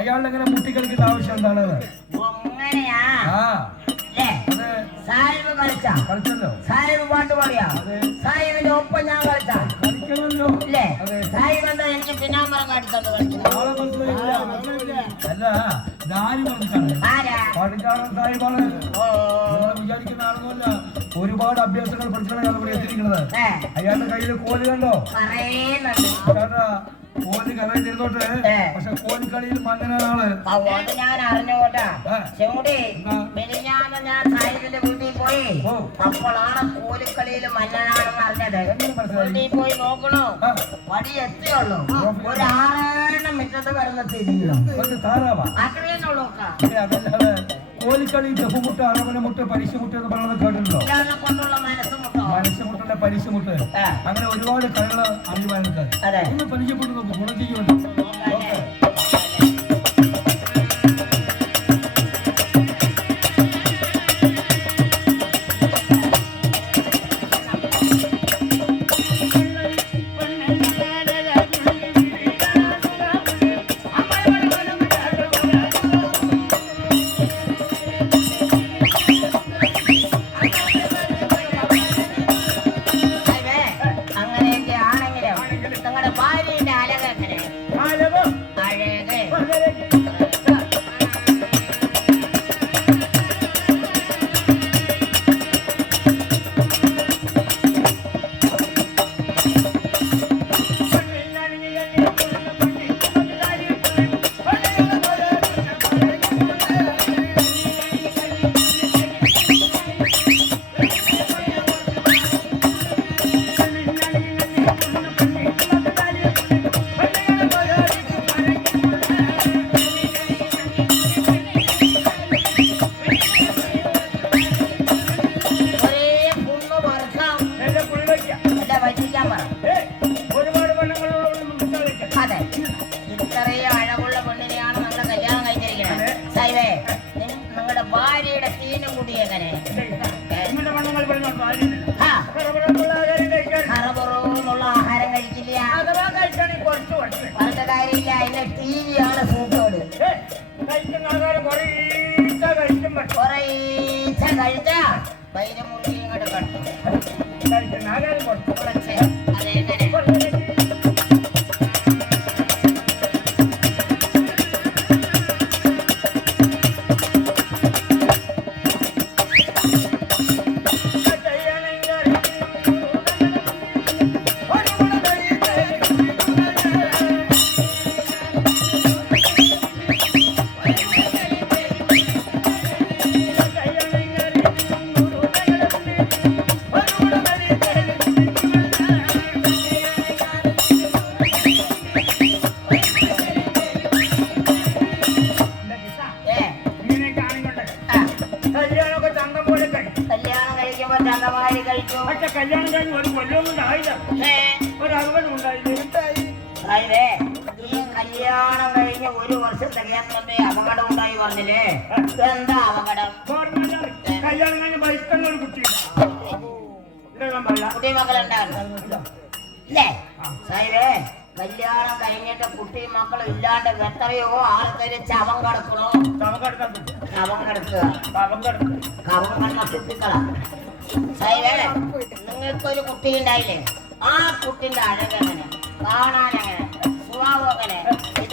അയാളെങ്ങനെ മുട്ടിക്കളിക്കേണ്ട ആവശ്യം എന്താണ്? കളിച്ചല്ലോ സാഹിബ് പാട്ട് പാടിയാ സാഹിബിന്റെ ഒപ്പം ഞാൻ കളിച്ചാ കളിക്കണമല്ലോ അല്ലേ? സാഹിബ് എന്താ എനിക്ക് പിന്നാമ്പറം കാട്ടിത്തന്ന് കളിക്കുന്നത്? അല്ല ഇതാരും പഠിക്കാണ് സാഹിബാണ് വിചാരിക്കുന്ന ആളൊന്നുമല്ല. ഒരുപാട് അഭ്യാസങ്ങൾ പഠിച്ചാണ് അയാൾ ഇവിടെ എത്തിയിരിക്കുന്നത്. അയാളുടെ കയ്യിൽ കോല് കണ്ടോ? കോല് കറയിലിരുന്നോട്ടെ. പക്ഷെ കോലിക്കളിയിൽ മന്നനാണ്. ഞാൻ അറിഞ്ഞോട്ടാ ചെമുടി മിനിഞ്ഞാന്ന് ഞാൻ സാഹിബിന്റെ വീട്ടിൽ പോയി. അപ്പോഴാണ് കോലിക്കളിയിൽ മന്നനാണെന്ന് അറിഞ്ഞത്. വീട്ടിൽ പോയി നോക്കണോ വടി എത്തിയുള്ളൂ. ഒരു 6 മിറ്റത്ത് വരുന്ന തിരിഞ്ഞു അത്രയെന്നുള്ളൂ. കോലിക്കളി ദഫുമുട്ട് അറവനമുട്ട് പരിശുമുട്ട് എന്ന് പറയുന്നത് കേട്ടിട്ടുണ്ടോ? മനസ്സുമുട്ടല്ല പരിശുമുട്ട്. അങ്ങനെ ഒരുപാട് കളികൾ അറിയുവാനുണ്ട്. ഒന്ന് പരിചയപ്പെട്ടു നോക്കും ഗുണം ചെയ്യുമല്ലോ. നിങ്ങളുടെ ഭാര്യയുടെ തീനും കൂടി എങ്ങനെ ഹറബറൂന്നുള്ള ആഹാരം കഴിക്കില്ല. പറഞ്ഞ കാര്യമില്ല. അതിന്റെ ടിവിയാണ് സൂട്ടോട് കുറേച്ച കഴിച്ചാ വൈരമുറി ഇങ്ങോട്ട് കണ്ടു കുറച്ച് അതെങ്ങനെ കല്യാണം കഴിഞ്ഞ് ഒരു കൊല്ലം കൊണ്ടായില്ല. ഒരു 60 ഉണ്ടായില്ലേ? ഈ കല്യാണം കഴിഞ്ഞ് 1 വർഷം തികയാൻ തന്നെ അപകടം ഉണ്ടായി പറഞ്ഞില്ലേ? എന്താ അപകടം? കല്യാണം കഴിഞ്ഞ് ബൈക്കങ്ങ് ഒരു കുട്ടിയില്ല. കുട്ടി മക്കളുണ്ടായിരുന്നു അല്ലേ? സാഹിബേ കല്യാണം കഴിഞ്ഞിട്ട് കുട്ടിയും മക്കളും ഇല്ലാണ്ട് എത്രയോ ആൾക്കാര് ചവം കിടക്കണോ കവം കിടക്കുക കവം കിടന്ന കുട്ടിക്കളാ നിങ്ങൾക്കൊരു കുട്ടി ഉണ്ടായില്ലേ ആ കുട്ടിന്റെ അഴകെങ്ങനെ കാണാൻ എങ്ങനെ സ്വഭാവം എങ്ങനെ